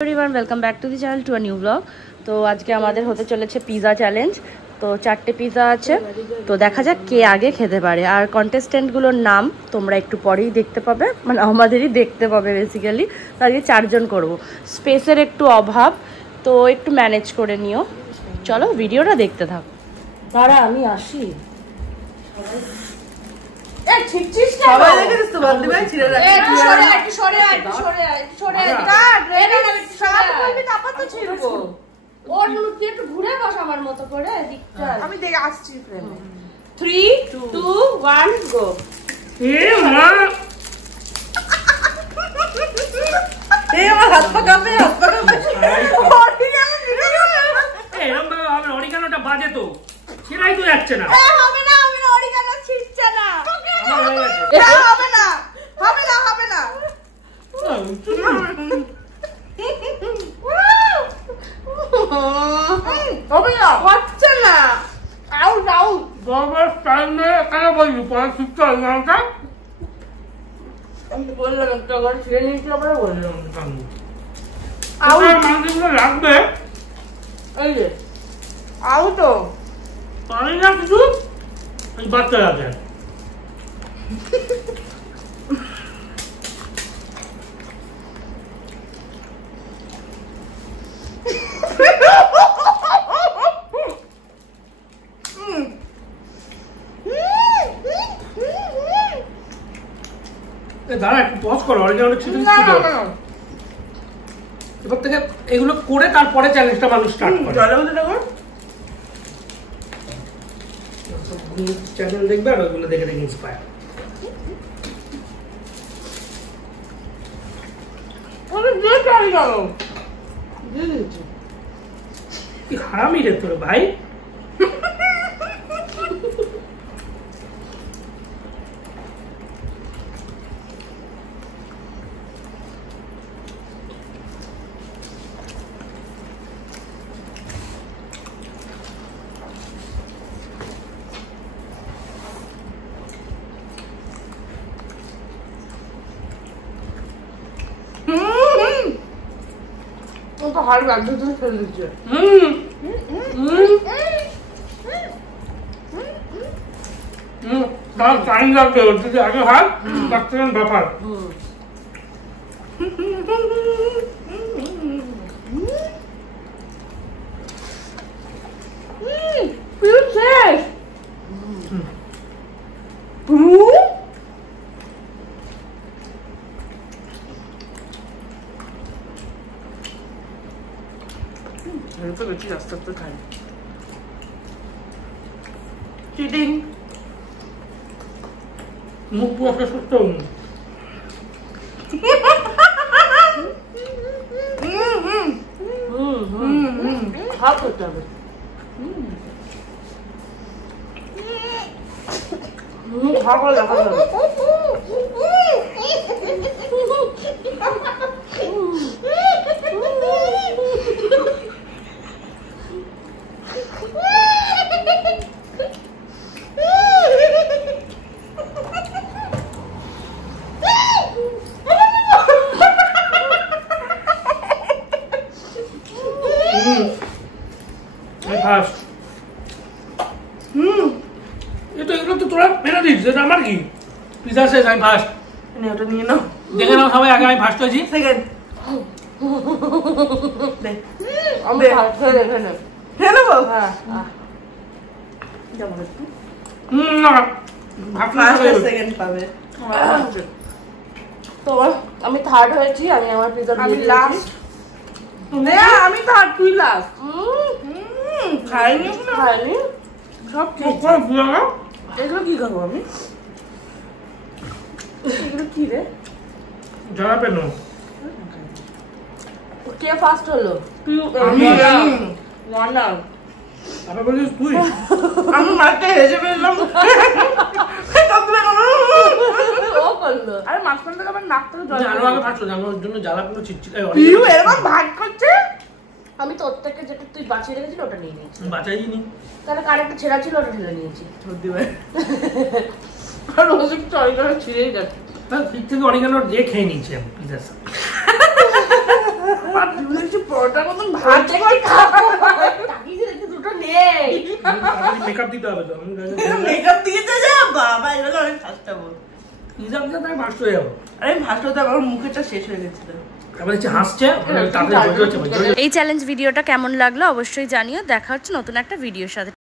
Everyone welcome back to the channel to a new blog. तो आज के हमारे होते चले पिज़्ज़ा चैलेंज। तो 4টে पिज़्ज़ा আছে, তো দেখা যাক কে আগে খেতে পারে। আর কন্টেস্টেন্টগুলোর নাম তোমরা একটু পরেই দেখতে পাবে, মানে আমাদেরই দেখতে পাবে বেসিক্যালি। তো আজকে 4 জন করব, স্পেসের একটু অভাব, তো একটু ম্যানেজ করে নিও। চলো ভিডিওটা দেখতে থাকো। দাঁড়া আমি আসি। ঘুরে বস আমার মতো করে। আমি দেখে আসছি। 3, 2, 1 গো। হাত পাকাবে অরিগানোটা বাজে তো, সেটাই তো যাচ্ছে না। হবে না হবে না, অরিগানো ছিটছে না। হবে না হবে না হবে না। হবে না, হচ্ছে না। Out out. বাবার টাইমে কেন বলবি পরে শিখতে হবে না? আমি বললাম একটা করে ছিঁড়ে নিয়েছি, আবার বললাম মাংসগুলো লাগবে। এই যে আউট পারি না কিছু, বাচ্চা লাগে। দাঁড়া একটু পজ করো, অরিজিনাল ছিটে দিচ্ছি। এবার থেকে এগুলো করে তারপরে চ্যালেঞ্জটা মানুষ স্টার্ট করে। চ্যানেল দেখবে আর ওইগুলো দেখে দেখে ইন্সপায়ার। কি হারামি রে তোর ভাই। তো হার বাধ্য তুমি ফেলে দিচ্ছে। টাইম লাগবে, যদি আগে হার তার থেকে ব্যাপার। তো বেশি আস্তে আস্তে খাই। চিটিং। মুখ পুরো সুস্থ। হাত করতে হবে। ভালো দেখা যাবে। এগুলো তো তোরা ফেলে দিস, এটা আমার কি? পিজা শেষ, আমি ফার্স্ট। ওটা নিয়ে নাও, দেখে নাও সবাই, আগে আমি ফার্স্ট হয়েছি। সেকেন্ড আমি ফার্স্ট হয়ে দেখে নেব। খেয়ে নেবো? হ্যাঁ তো আমি থার্ড হয়েছি। আমি আমার পিজা লাস্ট। আমি থার্ড, তুই লাস্ট। খাইনি খাইনি সব এগুলো কি খাবো আমি? এগুলো কি রে? যারা পেন কে ফার্স্ট হলো? আমি মাকে হেসে ফেললাম। ও করলো। আরে মাঝখান থেকে আমার নাক থেকে জল। আমার জন্য জ্বালা কোনো চিটচিটাই এরকম ভাগ করছে। আমি তোর থেকে যেটা তুই বাঁচিয়ে রেখেছিলি ওটা নিয়ে নিয়েছি। বাঁচাইনি, তাহলে কারেক্ট ছেঁড়া ছিল, ওটা ঢেলে নিয়েছি। সত্যি ভাই আর ওষুধ চল করে ছিঁড়েই যাচ্ছে। ঠিক থেকে অরিগানো দিয়ে খেয়ে নিয়েছি আমি পিজার সাথে। ভাত দেখছি পরোটার মতন ভাত দুটো নেই মেকআপ দিতে হবে তো মেকআপ দিয়ে তো যা বাবা এগুলো আমি ফার্স্টাবো পিজা পিজা তাই ফার্স্ট হয়ে যাবো আরে ফার্স্ট হতে আমার মুখেটা শেষ হয়ে গেছিল তারপরে হচ্ছে হাসছে তাড়াতাড়ি এই চ্যালেঞ্জ ভিডিওটা কেমন লাগলো অবশ্যই জানিও। দেখা হচ্ছে নতুন একটা ভিডিওর সাথে।